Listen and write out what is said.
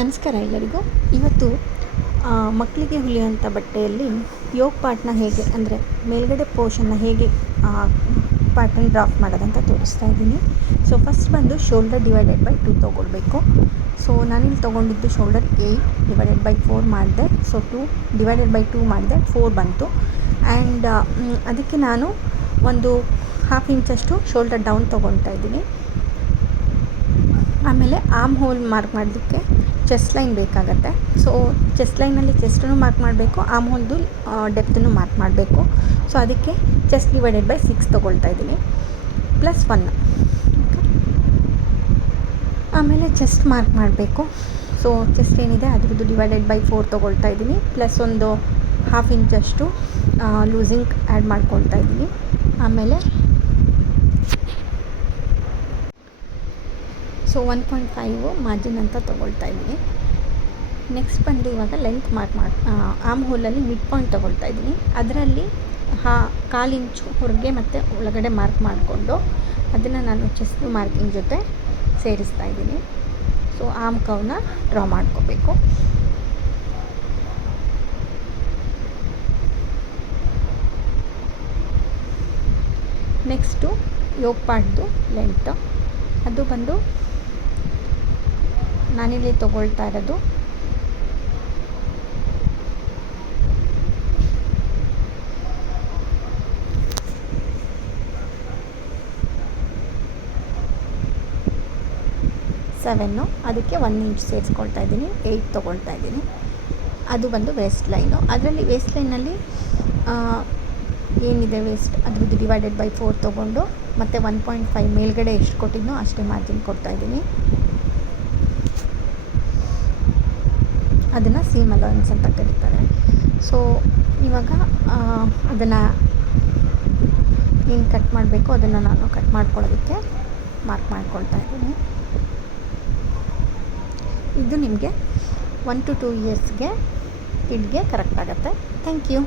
ನಮಸ್ಕಾರ ಎಲ್ಲರಿಗೂ. ಇವತ್ತು ಮಕ್ಕಳಿಗೆ ಹೊಲಿಯುವಂಥ ಬಟ್ಟೆಯಲ್ಲಿ ಯೋಗ್ ಪಾರ್ಟ್ನ ಹೇಗೆ ಅಂದರೆ ಮೇಲ್ಗಡೆ ಪೋರ್ಷನ್ನ ಹೇಗೆ ಪ್ಯಾಟರ್ನ್ ಡ್ರಾಫ್ಟ್ ಮಾಡೋದಂತ ತೋರಿಸ್ತಾ ಇದ್ದೀನಿ. ಸೊ ಫಸ್ಟ್ ಬಂದು ಶೋಲ್ಡರ್ ಡಿವೈಡೆಡ್ ಬೈ 2 ತೊಗೊಳ್ಬೇಕು. ಸೊ ನಾನಿಲ್ಲಿ ತೊಗೊಂಡಿದ್ದು ಶೋಲ್ಡರ್ 8 ಡಿವೈಡೆಡ್ ಬೈ 4 ಮಾಡಿದೆ. ಸೊ 2 ಡಿವೈಡೆಡ್ ಬೈ 2 ಮಾಡಿದೆ, 4 ಬಂತು. ಆ್ಯಂಡ್ ಅದಕ್ಕೆ ನಾನು ಒಂದು 1/2 ಇಂಚಷ್ಟು ಶೋಲ್ಡರ್ ಡೌನ್ ತೊಗೊಳ್ತಾ ಇದ್ದೀನಿ. ಆಮೇಲೆ ಆರ್ಮ್ ಹೋಲ್ ಮಾರ್ಕ್ ಮಾಡೋದಕ್ಕೆ ಚೆಸ್ಟ್ ಲೈನ್ ಬೇಕಾಗತ್ತೆ. ಸೊ ಚೆಸ್ಟ್ ಲೈನಲ್ಲಿ ಚೆಸ್ಟನ್ನು ಮಾರ್ಕ್ ಮಾಡಬೇಕು, ಆರ್ಮ್ ಹೋಲ್ದು ಡೆಪ್ತನ್ನು ಮಾರ್ಕ್ ಮಾಡಬೇಕು. ಸೊ ಅದಕ್ಕೆ ಚೆಸ್ಟ್ ಡಿವೈಡೆಡ್ ಬೈ 6 ತೊಗೊಳ್ತಾ ಇದ್ದೀನಿ, +1. ಆಮೇಲೆ ಚೆಸ್ಟ್ ಮಾರ್ಕ್ ಮಾಡಬೇಕು. ಸೊ ಚೆಸ್ಟ್ ಏನಿದೆ ಅದ್ರದ್ದು ಡಿವೈಡೆಡ್ ಬೈ 4 ತೊಗೊಳ್ತಾ ಇದ್ದೀನಿ, ಪ್ಲಸ್ ಒಂದು 1/2 ಇಂಚಷ್ಟು ಲೂಸಿಂಗ್ ಆ್ಯಡ್ ಮಾಡ್ಕೊಳ್ತಾ ಇದ್ದೀನಿ. ಆಮೇಲೆ ಸೊ 1.5 ಮಾರ್ಜಿನ್ ಅಂತ ತೊಗೊಳ್ತಾ ಇದ್ದೀನಿ. ನೆಕ್ಸ್ಟ್ ಬಂದು ಇವಾಗ ಲೆಂತ್ ಮಾರ್ಕ್ ಆರ್ಮ್ ಹೋಲಲ್ಲಿ ಮಿಡ್ ಪಾಯಿಂಟ್ ತೊಗೊಳ್ತಾ ಇದ್ದೀನಿ. ಅದರಲ್ಲಿ 1/4 ಇಂಚು ಹೊರಗೆ ಮತ್ತು ಒಳಗಡೆ ಮಾರ್ಕ್ ಮಾಡಿಕೊಂಡು ಅದನ್ನು ನಾನು ಚೆಸ್ಟ್ ಮಾರ್ಕಿಂಗ್ ಜೊತೆ ಸೇರಿಸ್ತಾ ಇದ್ದೀನಿ. ಸೊ ಆರ್ಮ್ ಕರ್ವ್ನ ಡ್ರಾ ಮಾಡ್ಕೋಬೇಕು. ನೆಕ್ಸ್ಟು ಯೋಗ್ ಪಾರ್ಟ್ದು ಲೆಂತ್, ಅದು ಬಂದು ನಾನಿಲ್ಲಿ ತೊಗೊಳ್ತಾ ಇರೋದು 7, ಅದಕ್ಕೆ 1 ಇಂಚ್ ಸೇರಿಸ್ಕೊಳ್ತಾ ಇದ್ದೀನಿ, 8 ತೊಗೊಳ್ತಾ ಇದ್ದೀನಿ. ಅದು ಬಂದು ವೇಸ್ಟ್ ಲೈನು. ಅದರಲ್ಲಿ ವೇಸ್ಟ್ ಲೈನಲ್ಲಿ ಏನಿದೆ ವೇಸ್ಟ್ ಅದ್ರದ್ದು ಡಿವೈಡೆಡ್ ಬೈ 4 ತೊಗೊಂಡು ಮತ್ತು 1.5 ಮೇಲ್ಗಡೆ ಎಷ್ಟು ಕೊಟ್ಟಿದ್ನೋ ಅಷ್ಟೇ ಮಾರ್ಜಿನ್ ಕೊಡ್ತಾಯಿದ್ದೀನಿ. ಅದನ್ನು ಸೀಮ್ ಅಲೌನ್ಸ್ ಅಂತ ಕರೀತಾರೆ. ಸೊ ಇವಾಗ ಅದನ್ನು ಏನು ಕಟ್ ಮಾಡಬೇಕು ಅದನ್ನು ನಾನು ಕಟ್ ಮಾಡ್ಕೊಳ್ಳೋದಕ್ಕೆ ಮಾರ್ಕ್ ಮಾಡ್ಕೊಳ್ತಾ ಇದ್ದೀನಿ. ಇದು ನಿಮಗೆ 1 to 2 ಇಯರ್ಸ್ಗೆ ಕಿಡ್ಗೆ ಕರೆಕ್ಟ್ ಆಗುತ್ತೆ. Thank you.